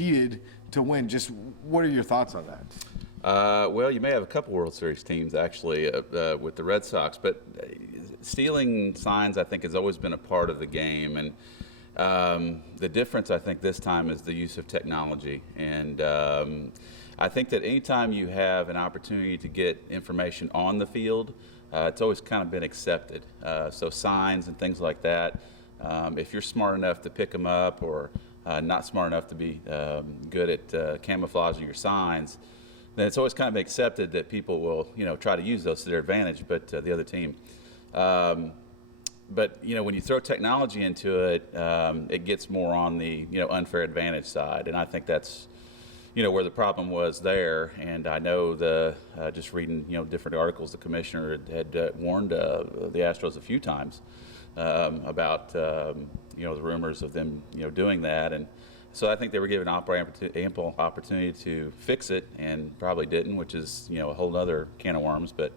cheated to win. Just what are your thoughts on that? Well, you may have a couple World Series teams actually with the Red Sox, but stealing signs I think has always been a part of the game, and the difference I think this time is the use of technology. And I think that anytime you have an opportunity to get information on the field, it's always kind of been accepted. So signs and things like that, if you're smart enough to pick them up, or not smart enough to be good at camouflaging your signs, then it's always kind of accepted that people will, try to use those to their advantage, but the other team. But when you throw technology into it, it gets more on the unfair advantage side, and I think that's where the problem was there. And I know just reading different articles, the commissioner had warned the Astros a few times about the rumors of them doing that, and so I think they were given ample opportunity to fix it, and probably didn't, which is a whole other can of worms. But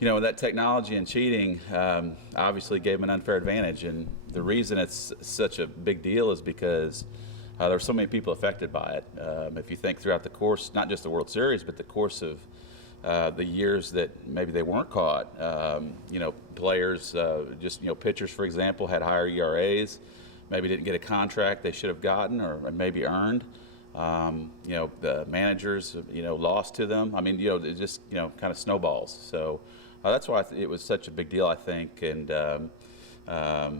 that technology and cheating obviously gave them an unfair advantage, and the reason it's such a big deal is because there are so many people affected by it. If you think throughout the course, not just the World Series, but the course of the years that maybe they weren't caught, players, pitchers, for example, had higher ERAs, maybe didn't get a contract they should have gotten or maybe earned. The managers, lost to them. I mean, it just, kind of snowballs. So that's why it was such a big deal, I think, and got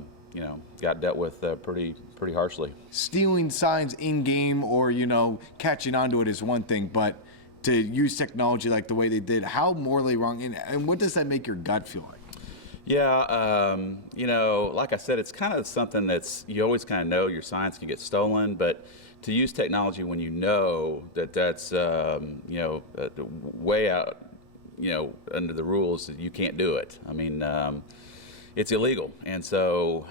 dealt with pretty harshly. Stealing signs in game or catching onto it is one thing, but to use technology like the way they did, how morally wrong, and what does that make your gut feel like? Yeah, like I said, it's kind of something you always kind of know your signs can get stolen, but to use technology when that's way out, under the rules, you can't do it. I mean, it's illegal, and so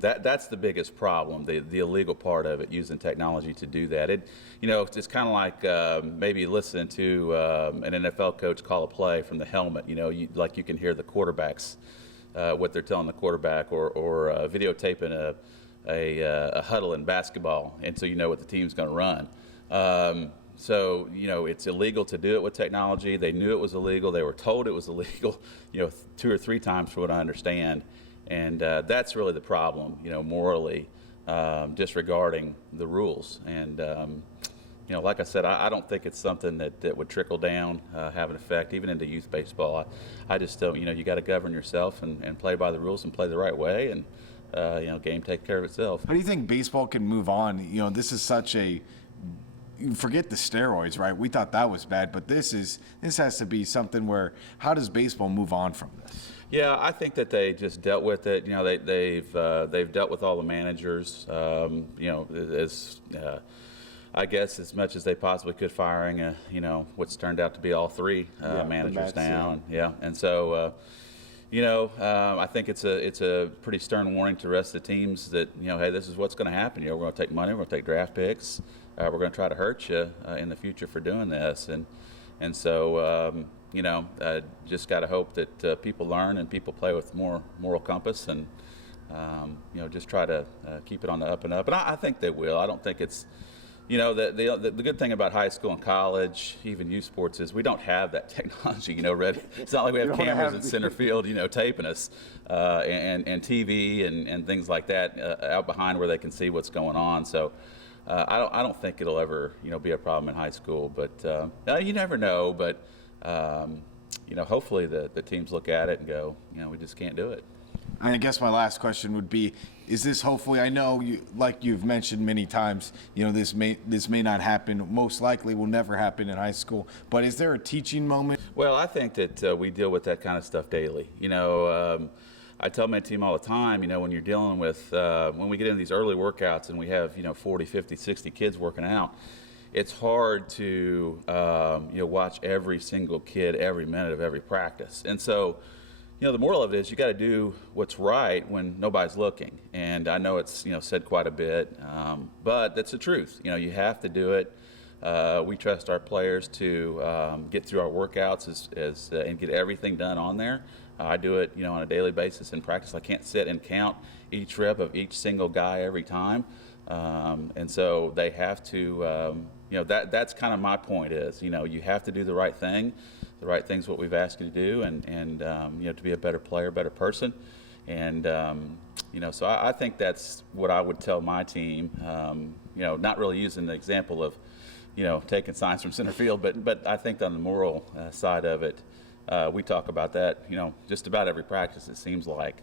that's the biggest problem, the illegal part of it, using technology to do that. It's kind of like maybe listening to an NFL coach call a play from the helmet. You can hear the quarterbacks, what they're telling the quarterback, or videotaping a huddle in basketball, and so you know what the team's going to run. So, it's illegal to do it with technology. They knew it was illegal. They were told it was illegal, 2 or 3 times from what I understand. And that's really the problem, morally, disregarding the rules. And, like I said, I don't think it's something that would trickle down, have an effect, even into youth baseball. I just don't, you got to govern yourself and play by the rules and play the right way. And, game take care of itself. How do you think baseball can move on? This is such a... Forget the steroids, right? We thought that was bad, but this has to be something where, how does baseball move on from this? Yeah, I think that they just dealt with it. They've dealt with all the managers. I guess as much as they possibly could, firing what's turned out to be all 3 managers now. And so. I think it's a pretty stern warning to the rest of the teams that, hey, this is what's going to happen. We're going to take money, we're going to take draft picks, we're going to try to hurt you in the future for doing this. And so, just got to hope that people learn and people play with more moral compass and, just try to keep it on the up and up. And I think they will. I don't think it's, the good thing about high school and college, even youth sports, is we don't have that technology, Red. It's not like we have cameras in center field, taping us, and TV and things like that out behind where they can see what's going on. So I don't think it'll ever, be a problem in high school. But you never know. But hopefully the teams look at it and go, we just can't do it. And I guess my last question would be, is this hopefully, I know like you've mentioned many times, this may not happen, most likely will never happen in high school, but is there a teaching moment? Well, I think that we deal with that kind of stuff daily. I tell my team all the time, when you're dealing with, when we get into these early workouts and we have, 40, 50, 60 kids working out, it's hard to, watch every single kid every minute of every practice. And so, the moral of it is you got to do what's right when nobody's looking. And I know it's, said quite a bit, but that's the truth. You have to do it. We trust our players to get through our workouts and get everything done on there. I do it, on a daily basis in practice. I can't sit and count each rep of each single guy every time. And so they have to, that's kind of my point is, you have to do the right thing. The right thing's what we've asked you to do, and to be a better player, better person. And, so I think that's what I would tell my team, not really using the example of, taking signs from center field, but I think on the moral side of it, we talk about that, just about every practice, it seems like,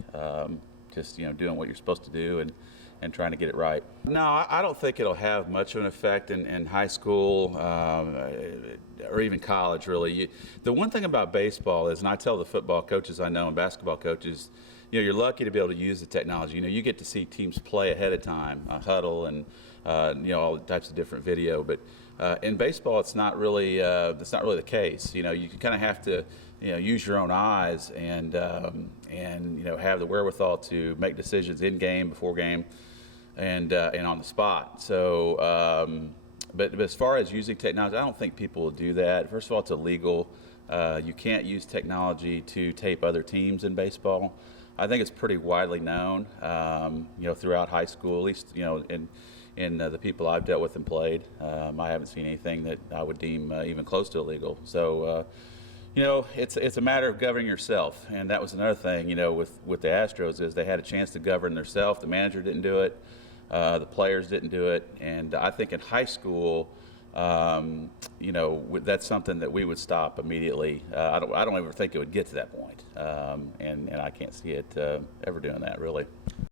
just, doing what you're supposed to do and trying to get it right. No, I don't think it'll have much of an effect in high school or even college, really. The one thing about baseball is, and I tell the football coaches I know and basketball coaches, you're lucky to be able to use the technology. You get to see teams play ahead of time, huddle, and all types of different video. But in baseball, it's not really the case. You kind of have to use your own eyes and have the wherewithal to make decisions in game, before game, and on the spot. So, but as far as using technology, I don't think people will do that. First of all, it's illegal. You can't use technology to tape other teams in baseball. I think it's pretty widely known, throughout high school, at least, in the people I've dealt with and played. I haven't seen anything that I would deem even close to illegal. So, it's a matter of governing yourself, and that was another thing, with the Astros is they had a chance to govern themselves. The manager didn't do it, the players didn't do it, and I think in high school, that's something that we would stop immediately. I don't ever think it would get to that point, and I can't see it ever doing that, really.